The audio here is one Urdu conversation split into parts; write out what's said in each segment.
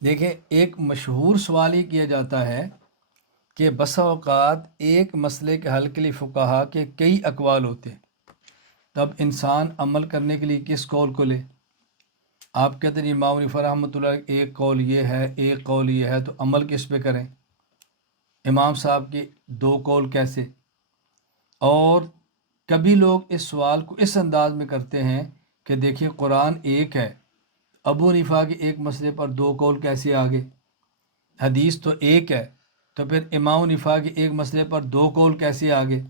دیکھیں، ایک مشہور سوال یہ کیا جاتا ہے کہ بسا اوقات ایک مسئلے کے حل کے لیے فقہا کے کئی اقوال ہوتے ہیں، تب انسان عمل کرنے کے لیے کس قول کو لے؟ آپ کہتے ہیں امام حنیفہ رحمۃ اللہ ایک قول یہ ہے، ایک قول یہ ہے، تو عمل کس پہ کریں؟ امام صاحب کے دو قول کیسے؟ اور کبھی لوگ اس سوال کو اس انداز میں کرتے ہیں کہ دیکھیے قرآن ایک ہے، ابو حنیفہ کے ایک مسئلے پر دو قول کیسے آگے؟ حدیث تو ایک ہے، تو پھر امام حنیفہ کے ایک مسئلے پر دو قول کیسے آگے؟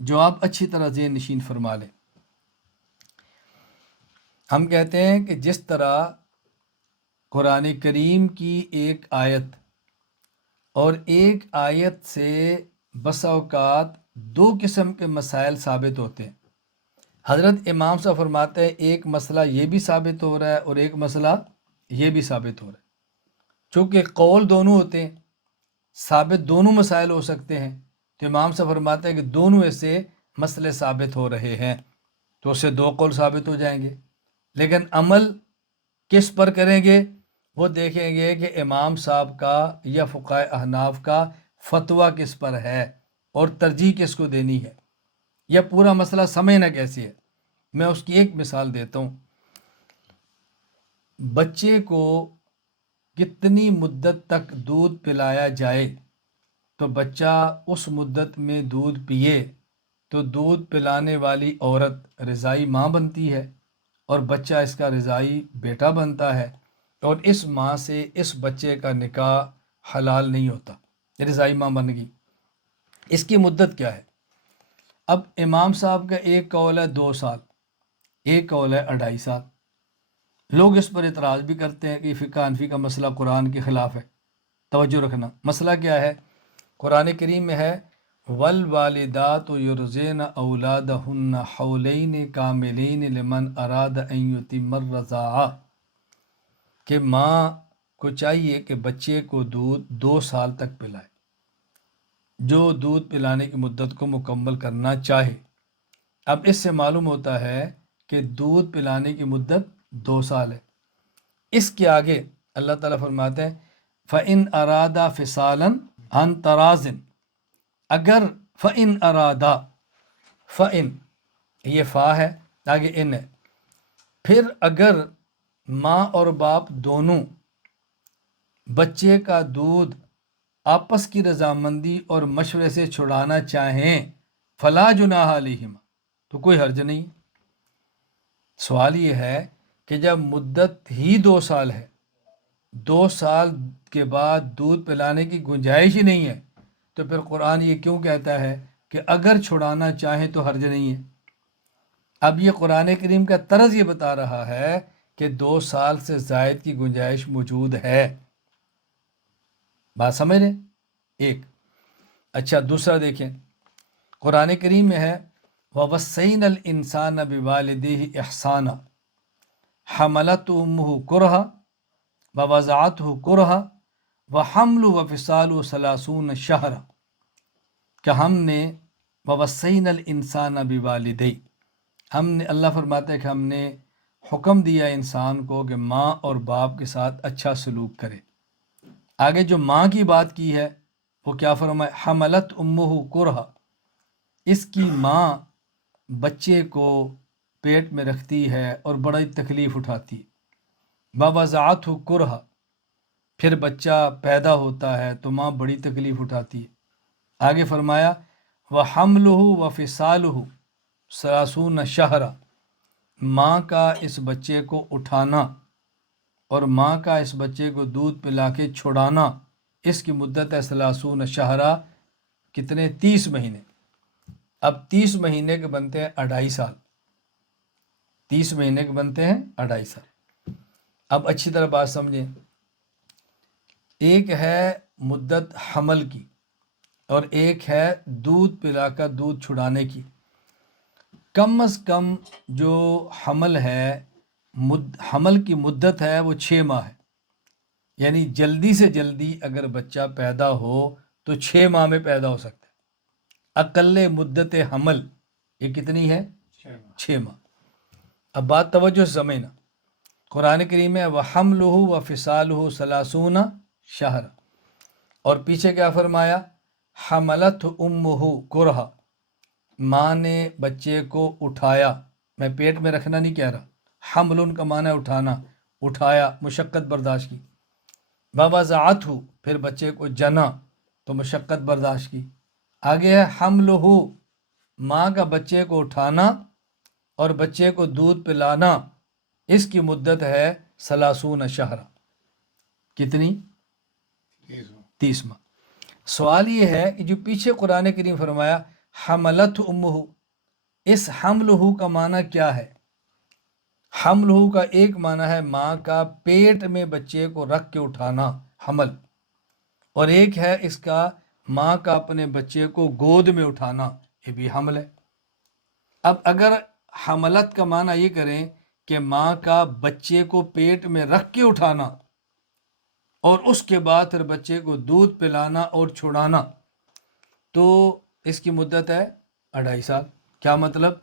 جو آپ اچھی طرح ذہن نشین فرما لیں۔ ہم کہتے ہیں کہ جس طرح قرآن کریم کی ایک آیت اور ایک آیت سے بسا اوقات دو قسم کے مسائل ثابت ہوتے ہیں۔ حضرت امام صاحب فرماتے ہیں ایک مسئلہ یہ بھی ثابت ہو رہا ہے اور ایک مسئلہ یہ بھی ثابت ہو رہا ہے۔ چونکہ قول دونوں ہوتے ہیں، ثابت دونوں مسائل ہو سکتے ہیں، تو امام صاحب فرماتے ہیں کہ دونوں ایسے مسئلے ثابت ہو رہے ہیں تو اس سے دو قول ثابت ہو جائیں گے۔ لیکن عمل کس پر کریں گے؟ وہ دیکھیں گے کہ امام صاحب کا یا فقہائے احناف کا فتویٰ کس پر ہے اور ترجیح کس کو دینی ہے، یا پورا مسئلہ سمجھنا کیسے ہے۔ میں اس کی ایک مثال دیتا ہوں۔ بچے کو کتنی مدت تک دودھ پلایا جائے تو بچہ اس مدت میں دودھ پیے تو دودھ پلانے والی عورت رضائی ماں بنتی ہے اور بچہ اس کا رضائی بیٹا بنتا ہے، اور اس ماں سے اس بچے کا نکاح حلال نہیں ہوتا، رضائی ماں بن گئی۔ اس کی مدت کیا ہے؟ اب امام صاحب کا ایک قول ہے 2 سال، ایک قول ہے 2.5 سال۔ لوگ اس پر اعتراض بھی کرتے ہیں کہ فقہ حنفی کا مسئلہ قرآن کے خلاف ہے۔ توجہ رکھنا، مسئلہ کیا ہے؟ قرآن کریم میں ہے والوالدات یرضعن اولادہن حولین کاملین لمن اراد ان یتم الرضاعہ، کہ ماں کو چاہیے کہ بچے کو دودھ 2 سال تک پلائے، جو دودھ پلانے کی مدت کو مکمل کرنا چاہے۔ اب اس سے معلوم ہوتا ہے کہ دودھ پلانے کی مدت 2 سال ہے۔ اس کے آگے اللہ تعالیٰ فرماتے ہیں فَإِنْ أَرَادَا فِصَالًا عَنْ تَرَاضٍ، اگر فَإِنْ أَرَادَا، فَإِنْ یہ فا ہے، آگے ان ہے، پھر اگر ماں اور باپ دونوں بچے کا دودھ آپس کی رضامندی اور مشورے سے چھڑانا چاہیں فلا جناح علیہما، تو کوئی حرج نہیں۔ سوال یہ ہے کہ جب مدت ہی 2 سال ہے، 2 سال کے بعد دودھ پلانے کی گنجائش ہی نہیں ہے، تو پھر قرآن یہ کیوں کہتا ہے کہ اگر چھڑانا چاہیں تو حرج نہیں ہے؟ اب یہ قرآن کریم کا طرز یہ بتا رہا ہے کہ 2 سال سے زائد کی گنجائش موجود ہے۔ بات سمجھ رہے؟ ایک اچھا، دوسرا دیکھیں، قرآن کریم میں ہے وَوَصَّيْنَا الْإِنسَانَ بِوَالِدَيْهِ إِحْسَانًا حَمَلَتْهُ أُمُّهُ كُرْهًا وَوَضَعَتْهُ كُرْهًا وَحَمْلُهُ وَفِصَالُهُ 30 شهرًا، کہ ہم نے وَوَصَّيْنَا الْإِنسَانَ بِوَالِدَيْهِ، ہم نے، اللہ فرماتے ہیں کہ ہم نے حکم دیا انسان کو کہ ماں اور باپ کے ساتھ اچھا سلوک کرے۔ آگے جو ماں کی بات کی ہے وہ کیا فرمائے؟ حملت امہ کرہا، اس کی ماں بچے کو پیٹ میں رکھتی ہے اور بڑی تکلیف اٹھاتی ہے۔ ووضعتہ کرہا، پھر بچہ پیدا ہوتا ہے تو ماں بڑی تکلیف اٹھاتی ہے۔ آگے فرمایا وحملہ وفصالہ 30 شہرا، ماں کا اس بچے کو اٹھانا اور ماں کا اس بچے کو دودھ پلا کے چھڑانا، اس کی مدت ہے 30 شہرا، کتنے؟ 30 مہینے۔ اب 30 مہینے کے بنتے ہیں 2.5 سال، 30 مہینے کے بنتے ہیں 2.5 سال۔ اب اچھی طرح بات سمجھیں، ایک ہے مدت حمل کی اور ایک ہے دودھ پلا کر دودھ چھڑانے کی۔ کم از کم جو حمل ہے، حمل کی مدت ہے وہ 6 ماہ ہے، یعنی جلدی سے جلدی اگر بچہ پیدا ہو تو 6 ماہ میں پیدا ہو سکتا ہے۔ اقل مدت حمل یہ کتنی ہے؟ 6 ماہ۔ اب بات توجہ سے سمجھنا، قرآن کریم میں وَحَمْلُهُ وَفِصَالُهُ ثَلَاثُونَ شَهْرًا، اور پیچھے کیا فرمایا؟ حَمَلَتْهُ أُمُّهُ كُرْهًا، ماں نے بچے کو اٹھایا، میں پیٹ میں رکھنا نہیں کہہ رہا، حمل کا معنی ہے اٹھانا، اٹھایا، مشقت برداشت کی۔ وَوَضَعَتْهُ، پھر بچے کو جنا تو مشقت برداشت کی۔ آگے ہے حملہ، ماں کا بچے کو اٹھانا اور بچے کو دودھ پلانا، اس کی مدت ہے 30 شہر، کتنی؟ 30 ماہ۔ سوال یہ ہے کہ جو پیچھے قرآن کریم فرمایا حملت امہ، اس حملہ کا معنی کیا ہے؟ حملہ کا ایک معنی ہے ماں کا پیٹ میں بچے کو رکھ کے اٹھانا، حمل، اور ایک ہے اس کا ماں کا اپنے بچے کو گود میں اٹھانا، یہ بھی حمل ہے۔ اب اگر حملت کا معنی یہ کریں کہ ماں کا بچے کو پیٹ میں رکھ کے اٹھانا اور اس کے بعد پھر بچے کو دودھ پلانا اور چھڑانا، تو اس کی مدت ہے 2.5 سال۔ کیا مطلب؟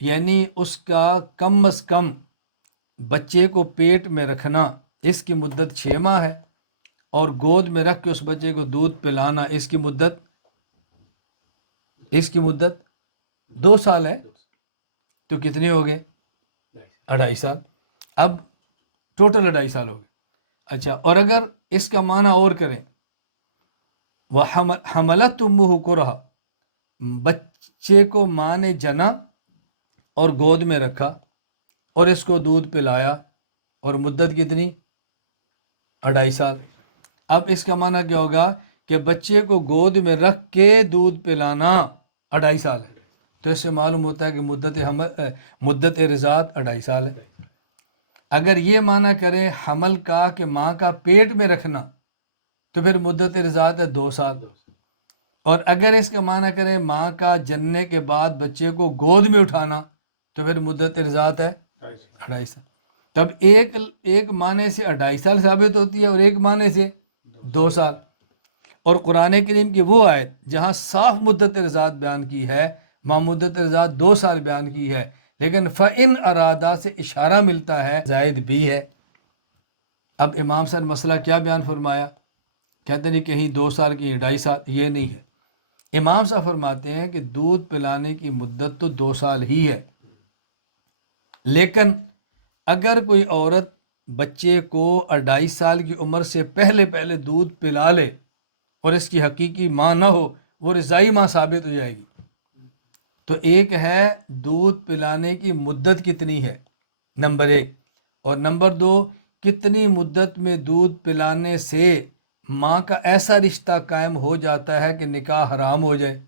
یعنی اس کا کم از کم بچے کو پیٹ میں رکھنا، اس کی مدت 6 ماہ ہے، اور گود میں رکھ کے اس بچے کو دودھ پلانا، اس کی مدت 2 سال ہے۔ تو کتنے ہو گئے؟ 2.5 سال۔ اب ٹوٹل 2.5 سال ہو گئے۔ اچھا، اور اگر اس کا معنی اور کریں، وہ حملت امہ کرہا، بچے کو ماں نے جنا اور گود میں رکھا اور اس کو دودھ پلایا، اور مدت کتنی؟ 2.5 سال۔ اب اس کا معنی کیا ہوگا کہ بچے کو گود میں رکھ کے دودھ پلانا 2.5 سال ہے، تو اس سے معلوم ہوتا ہے کہ مدت رضاعت 2.5 سال ہے۔ اگر یہ معنی کریں حمل کا کہ ماں کا پیٹ میں رکھنا، تو پھر مدت رضاعت ہے 2 سال۔ اور اگر اس کا معنی کریں ماں کا جننے کے بعد بچے کو گود میں اٹھانا، تو پھر مدت رضاعت ہے 2.5 سال۔ تب ایک معنی سے 2.5 سال ثابت ہوتی ہے اور ایک معنی سے 2 سال۔ اور قرآن کریم کی وہ آیت جہاں صاف مدت رضاعت بیان کی ہے، ماں مدت رضاعت 2 سال بیان کی ہے، لیکن فَإِنْ ارادہ سے اشارہ ملتا ہے زائد بھی ہے۔ اب امام صاحب نے مسئلہ کیا بیان فرمایا؟ کہتے نہیں کہیں 2 سال کہیں 2.5 سال، یہ نہیں ہے۔ امام صاحب فرماتے ہیں کہ دودھ پلانے کی مدت تو 2 سال ہی ہے، لیکن اگر کوئی عورت بچے کو 2.5 سال کی عمر سے پہلے دودھ پلا لے اور اس کی حقیقی ماں نہ ہو، وہ رضائی ماں ثابت ہو جائے گی۔ تو ایک ہے دودھ پلانے کی مدت کتنی ہے، نمبر 1، اور نمبر 2، کتنی مدت میں دودھ پلانے سے ماں کا ایسا رشتہ قائم ہو جاتا ہے کہ نکاح حرام ہو جائے۔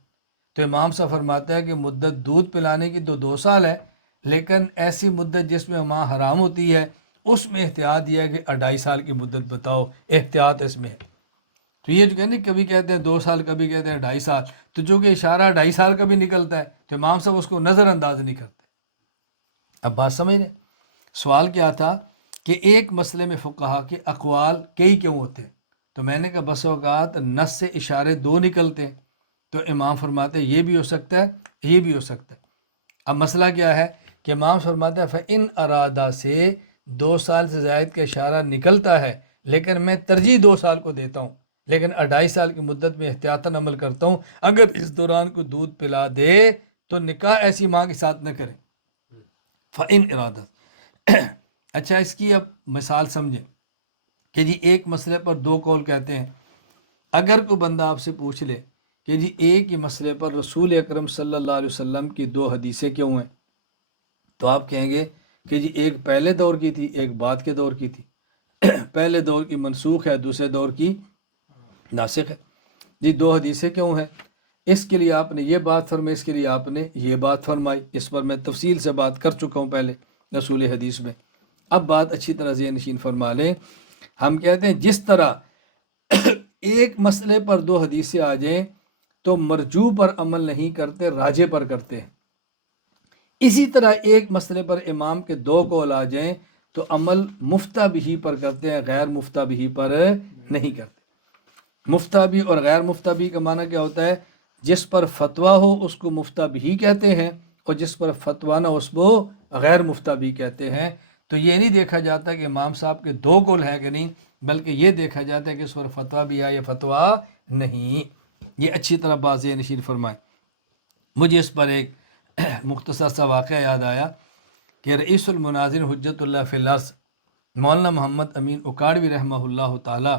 تو امام صاحب فرماتا ہے کہ مدت دودھ پلانے کی تو 2 سال ہے، لیکن ایسی مدت جس میں ماں حرام ہوتی ہے، اس میں احتیاط یہ ہے کہ 2.5 سال کی مدت بتاؤ، احتیاط اس میں ہے۔ تو یہ جو کہتے ہیں کبھی کہتے ہیں 2 سال، کبھی کہتے ہیں 2.5 سال، تو جو کہ اشارہ 2.5 سال کا بھی نکلتا ہے، تو امام صاحب اس کو نظر انداز نہیں کرتے۔ اب بات سمجھ رہے؟ سوال کیا تھا کہ ایک مسئلے میں فقہا کے اقوال کئی کیوں ہوتے ہیں؟ تو میں نے کہا بس اوقات نص سے اشارے 2 نکلتے ہیں، تو امام فرماتے ہیں یہ بھی ہو سکتا ہے، یہ بھی ہو سکتا ہے۔ اب مسئلہ کیا ہے کہ امام فرماتا ہے فَإِنْ ارادہ سے 2 سال سے زائد کا اشارہ نکلتا ہے، لیکن میں ترجیح 2 سال کو دیتا ہوں، لیکن 2.5 سال کی مدت میں احتیاطاً عمل کرتا ہوں۔ اگر اس دوران کو دودھ پلا دے تو نکاح ایسی ماں کے ساتھ نہ کرے، فَإِنْ ارادہ۔ اچھا، اس کی اب مثال سمجھیں کہ جی ایک مسئلے پر 2 قول کہتے ہیں۔ اگر کوئی بندہ آپ سے پوچھ لے کہ جی ایک ہی مسئلے پر رسول اکرم صلی اللہ علیہ وسلم کی 2 حدیثیں کیوں ہیں، تو آپ کہیں گے کہ جی ایک پہلے دور کی تھی، ایک بعد کے دور کی تھی، پہلے دور کی منسوخ ہے، دوسرے دور کی ناسخ ہے۔ جی 2 حدیثیں کیوں ہیں؟ اس کے لیے آپ نے یہ بات فرمائی، اس کے لیے آپ نے یہ بات فرمائی، اس پر میں تفصیل سے بات کر چکا ہوں پہلے رسول حدیث میں۔ اب بات اچھی طرح ذہن نشین فرما لیں۔ ہم کہتے ہیں جس طرح ایک مسئلے پر 2 حدیثیں آ جائیں تو مرجو پر عمل نہیں کرتے، راجے پر کرتے ہیں، اسی طرح ایک مسئلے پر امام کے 2 قول آ جائیں تو عمل مفتہ بھی پر کرتے ہیں، غیر مفتہ بھی پر نہیں کرتے۔ مفتہ بھی اور غیر مفتہ بھی کا معنی کیا ہوتا ہے؟ جس پر فتویٰ ہو اس کو مفتہ بھی کہتے ہیں، اور جس پر فتویٰ نہ اس کو غیر مفتہ بھی کہتے ہیں۔ تو یہ نہیں دیکھا جاتا کہ امام صاحب کے 2 قول ہیں کہ نہیں، بلکہ یہ دیکھا جاتا ہے کہ اس پر فتویٰ بھی ہے یا فتویٰ نہیں۔ یہ اچھی طرح باز نشین فرمائیں۔ مجھے اس پر ایک مختصر سا واقعہ یاد آیا کہ رئیس المناظرین حجت اللہ فی الارض مولانا محمد امین اکاڑوی رحمہ اللہ تعالی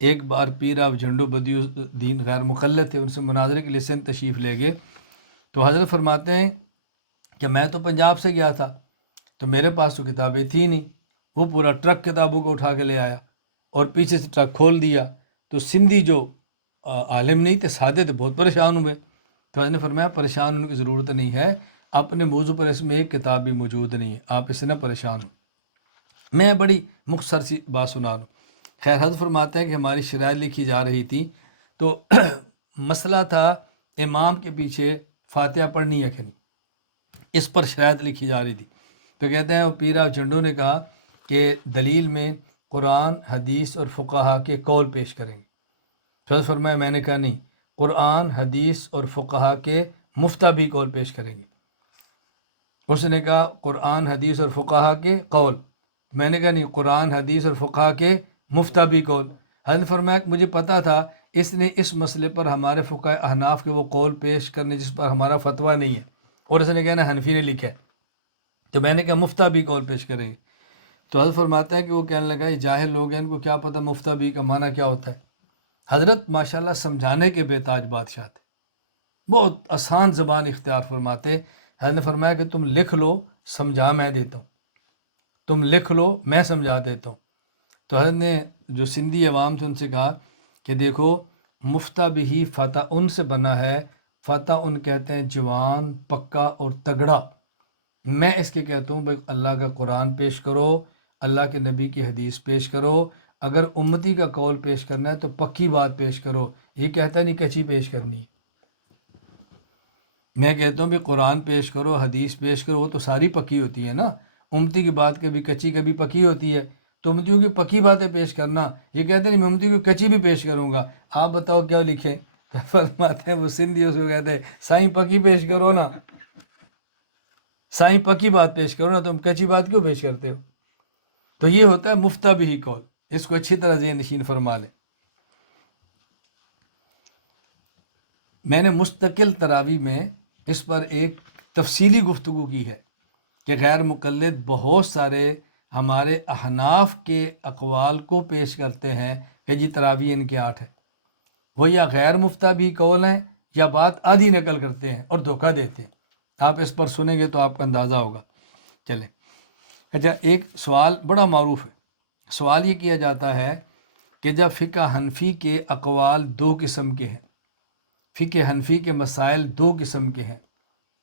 ایک بار پیر آف جھنڈو بدیع الدین غیر مقلد تھے، ان سے مناظرے کے لیے سندھ تشریف لے گئے۔ تو حضرت فرماتے ہیں کہ میں تو پنجاب سے گیا تھا، تو میرے پاس تو کتابیں تھی نہیں، وہ پورا ٹرک کتابوں کو اٹھا کے لے آیا اور پیچھے سے ٹرک کھول دیا، تو سندھی جو عالم نہیں تھے، سادے تھے، بہت پریشان ہوئے۔ تو حضرت نے فرمایا پریشان ہونے کی ضرورت نہیں ہے، اپنے موضوع پر اس میں ایک کتاب بھی موجود نہیں ہے، آپ اس سے نہ پریشان ہو۔ میں بڑی مختصر سی بات سنا رہا ہوں۔ خیر حضرت فرماتے ہیں کہ ہماری شرائط لکھی جا رہی تھی، تو مسئلہ تھا امام کے پیچھے فاتحہ پڑھنی ہے کہ نہیں، اس پر شرائط لکھی جا رہی تھی۔ تو کہتے ہیں وہ پیرا جھنڈو نے کہا کہ دلیل میں قرآن، حدیث اور فقہا کے قول پیش کریں گے۔ تو حضرت فرمایا میں نے کہا نہیں، قرآن، حدیث اور فقہا کے مفتہ بھی قول پیش کریں گے۔ اس نے کہا قرآن، حدیث اور فقہا کے قول، میں نے کہا نہیں، قرآن، حدیث اور فقہا کے مفتہ بھی قول۔ حضرت فرمایا کہ مجھے پتا تھا اس نے اس مسئلے پر ہمارے فقہ احناف کے وہ قول پیش کرنے جس پر ہمارا فتویٰ نہیں ہے، اور اس نے کہا نا حنفی نے لکھا ہے، تو میں نے کہا مفتہ بھی قول پیش کریں گے۔ تو حضرت فرماتا ہے کہ وہ کہنے لگا یہ جاہل لوگ ہیں، ان کو کیا پتہ مفتہ بھی کا معنی کیا ہوتا ہے۔ حضرت ماشاءاللہ سمجھانے کے بے تاج بادشاہ تھے، بہت آسان زبان اختیار فرماتے۔ حضرت نے فرمایا کہ تم لکھ لو، سمجھا میں دیتا ہوں، تم لکھ لو میں سمجھا دیتا ہوں۔ تو حضرت نے جو سندھی عوام تھے ان سے کہا کہ دیکھو مفتہ بھی فتح ان سے بنا ہے، فتح ان کہتے ہیں جوان، پکا اور تگڑا۔ میں اس کے کہتا ہوں بھائی اللہ کا قرآن پیش کرو، اللہ کے نبی کی حدیث پیش کرو، اگر امتی کا قول پیش کرنا ہے تو پکی بات پیش کرو، یہ کہتا نہیں کچی پیش کرنی ہے۔ میں کہتا ہوں بھی قرآن پیش کرو، حدیث پیش کرو، وہ تو ساری پکی ہوتی ہے نا، امتی کی بات کبھی کچی کبھی پکی ہوتی ہے، تو امتیوں کی پکی باتیں پیش کرنا، یہ کہتے ہیں نہیں میں امتی کو کچی بھی پیش کروں گا، آپ بتاؤ کیا لکھیں؟ فرماتے ہیں وہ سندھی اس کو کہتے ہیں سائیں پکی پیش کرو نا، سائیں پکی بات پیش کرو نا، تم کچی بات کیوں پیش کرتے ہو؟ تو یہ ہوتا ہے مفتہ بھی قول، اس کو اچھی طرح ذہن نشین فرما لیں۔ میں نے مستقل تراویح میں اس پر ایک تفصیلی گفتگو کی ہے کہ غیر مقلد بہت سارے ہمارے احناف کے اقوال کو پیش کرتے ہیں کہ جی تراویح ان کے 8 ہے، وہ یا غیر مفتہ بھی قول ہیں یا بات آدھی نقل کرتے ہیں اور دھوکہ دیتے ہیں۔ آپ اس پر سنیں گے تو آپ کا اندازہ ہوگا۔ چلیں، اچھا ایک سوال بڑا معروف ہے، سوال یہ کیا جاتا ہے کہ جب فقہ حنفی کے اقوال 2 قسم کے ہیں، فقہ حنفی کے مسائل 2 قسم کے ہیں،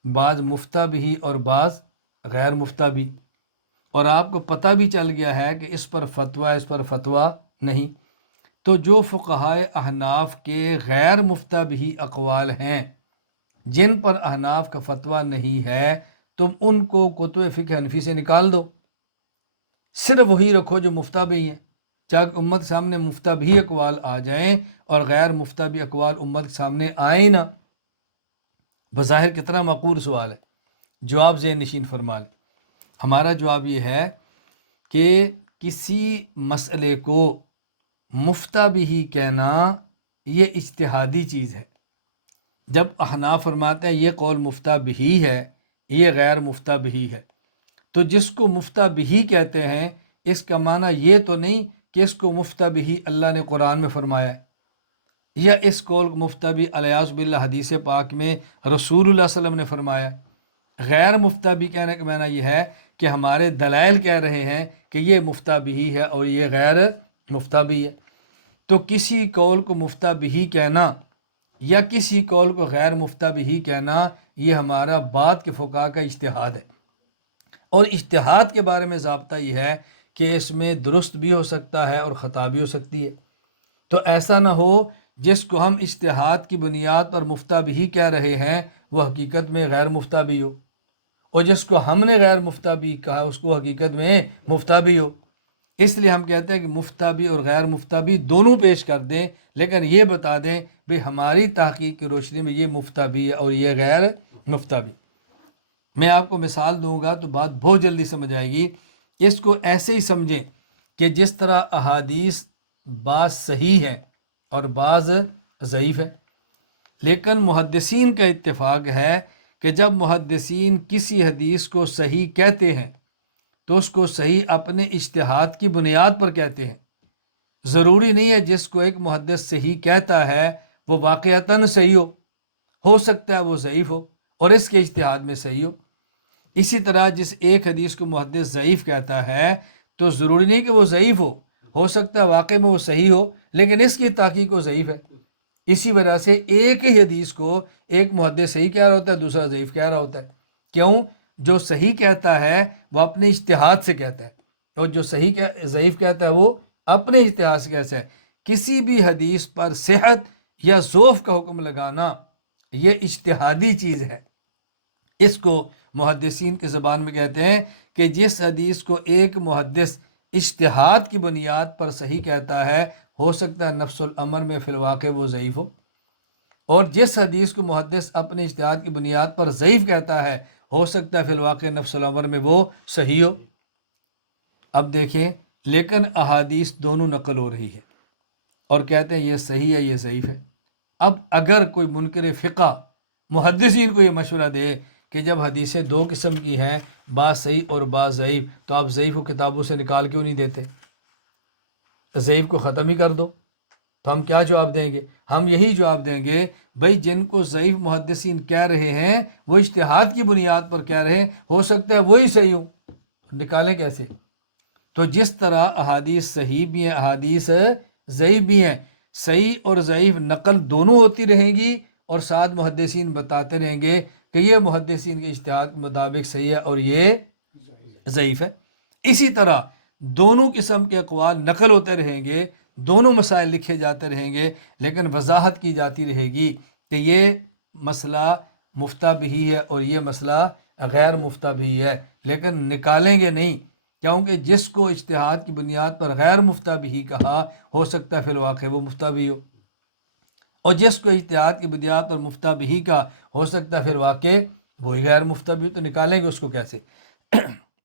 بعض مفتہ بھی اور بعض غیر مفتہ بھی، اور آپ کو پتہ بھی چل گیا ہے کہ اس پر فتویٰ اس پر فتویٰ نہیں، تو جو فقہائے احناف کے غیر مفتہ بھی اقوال ہیں جن پر احناف کا فتویٰ نہیں ہے، تم ان کو کتب فقہ حنفی سے نکال دو، صرف وہی رکھو جو مفتہ بھی ہیں، چاہے امت کے سامنے مفتہ بھی اقوال آ جائیں اور غیر مفتہ بھی اقوال امت کے سامنے آئیں نہ۔ بظاہر کتنا معقول سوال ہے، جواب ذہن نشین فرما لیں۔ ہمارا جواب یہ ہے کہ کسی مسئلے کو مفتہ بھی کہنا یہ اجتہادی چیز ہے۔ جب احناف فرماتے ہیں یہ قول مفتہ بھی ہے، یہ غیر مفتہ بھی ہے، تو جس کو مفتہ بھی کہتے ہیں اس کا معنی یہ تو نہیں کہ اس کو مفتہ بھی اللہ نے قرآن میں فرمایا ہے، یا اس قول کو مفتہ بھی الیاذ باللہ حدیث پاک میں رسول اللہ صلی اللہ علیہ وسلم نے فرمایا ہے۔ غیر مفتہ بھی کہنے کا معنی یہ ہے کہ ہمارے دلائل کہہ رہے ہیں کہ یہ مفتہ بھی ہے اور یہ غیر مفتہ بھی ہے۔ تو کسی قول کو مفتہ بھی کہنا یا کسی قول کو غیر مفتہ بھی کہنا یہ ہمارا بعد کے فقہا کا اجتہاد ہے، اور اجتہاد کے بارے میں ضابطہ یہ ہے کہ اس میں درست بھی ہو سکتا ہے اور خطا بھی ہو سکتی ہے۔ تو ایسا نہ ہو جس کو ہم اجتہاد کی بنیاد پر مفتہ بھی کہہ رہے ہیں وہ حقیقت میں غیر مفتہ بھی ہو، اور جس کو ہم نے غیر مفتہ بھی کہا اس کو حقیقت میں مفتہ بھی ہو۔ اس لیے ہم کہتے ہیں کہ مفتہ بھی اور غیر مفتہ بھی دونوں پیش کر دیں، لیکن یہ بتا دیں بھئی ہماری تحقیق کی روشنی میں یہ مفتہ بھی ہے اور یہ غیر مفتہ بھی۔ میں آپ کو مثال دوں گا تو بات بہت جلدی سمجھ آئے گی۔ اس کو ایسے ہی سمجھیں کہ جس طرح احادیث بعض صحیح ہے اور بعض ضعیف ہے، لیکن محدثین کا اتفاق ہے کہ جب محدثین کسی حدیث کو صحیح کہتے ہیں تو اس کو صحیح اپنے اجتہاد کی بنیاد پر کہتے ہیں۔ ضروری نہیں ہے جس کو ایک محدث صحیح کہتا ہے وہ واقعتاً صحیح ہو سکتا ہے وہ ضعیف ہو اور اس کے اجتہاد میں صحیح ہو۔ اسی طرح جس ایک حدیث کو محدث ضعیف کہتا ہے تو ضروری نہیں کہ وہ ضعیف ہو سکتا ہے واقع میں وہ صحیح ہو لیکن اس کی تحقیق وہ ضعیف ہے۔ اسی وجہ سے ایک ہی حدیث کو ایک محدث صحیح کہہ رہا ہوتا ہے، دوسرا ضعیف کہہ رہا ہوتا ہے۔ کیوں؟ جو صحیح کہتا ہے وہ اپنے اجتہاد سے کہتا ہے اور جو ضعیف کہتا ہے وہ اپنے اجتہاد سے کہتا ہے۔ کسی بھی حدیث پر صحت یا ضعف کا حکم لگانا یہ اجتہادی چیز ہے۔ اس کو محدثین کی زبان میں کہتے ہیں کہ جس حدیث کو ایک محدث اجتہاد کی بنیاد پر صحیح کہتا ہے ہو سکتا ہے نفس الامر میں فی الواقع وہ ضعیف ہو، اور جس حدیث کو محدث اپنے اجتہاد کی بنیاد پر ضعیف کہتا ہے ہو سکتا ہے فی الواقع نفس الامر میں وہ صحیح ہو۔ اب دیکھیں، لیکن احادیث دونوں نقل ہو رہی ہے اور کہتے ہیں یہ صحیح ہے یہ ضعیف ہے۔ اب اگر کوئی منکر فقہ محدثین کو یہ مشورہ دے کہ جب حدیثیں دو قسم کی ہیں، بعض صحیح اور بعض ضعیف، تو آپ ضعیف کو کتابوں سے نکال کیوں نہیں دیتے؟ ضعیف کو ختم ہی کر دو۔ تو ہم کیا جواب دیں گے؟ ہم یہی جواب دیں گے بھائی جن کو ضعیف محدثین کہہ رہے ہیں وہ اجتہاد کی بنیاد پر کہہ رہے ہیں، ہو سکتا ہے وہی صحیح ہو، نکالیں کیسے؟ تو جس طرح احادیث صحیح بھی ہیں احادیث ضعیف بھی ہیں، صحیح اور ضعیف نقل دونوں ہوتی رہیں گی اور ساتھ محدثین بتاتے رہیں گے کہ یہ محدثین کے اجتہاد کے مطابق صحیح ہے اور یہ ضعیف ہے۔ اسی طرح دونوں قسم کے اقوال نقل ہوتے رہیں گے، دونوں مسائل لکھے جاتے رہیں گے، لیکن وضاحت کی جاتی رہے گی کہ یہ مسئلہ مفتہ بھی ہے اور یہ مسئلہ غیر مفتہ بھی ہے، لیکن نکالیں گے نہیں، کیونکہ جس کو اجتہاد کی بنیاد پر غیر مفتہ بھی کہا ہو سکتا ہے فی الواقع وہ مفتہ بھی ہو، اور جس کو اجتہاد کی بنیاد پر مفتہ بھی کا ہو سکتا ہے پھر واقع وہی غیر مفتہ بھی، تو نکالیں گے اس کو کیسے؟